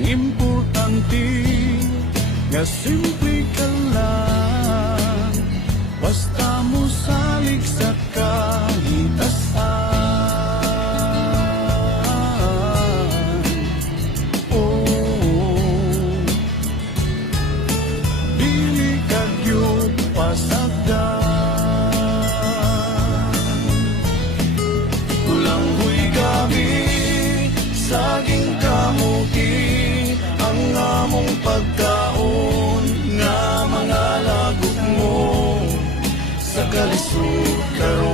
Ang importante nga simple ka lang, basta mo salig sa kahitasan. Oh, dili ka gyud pasagdan. Kulang huy kami, saging kamuti, ang among pagkaon nga mga lagok mo sa kalisod karon.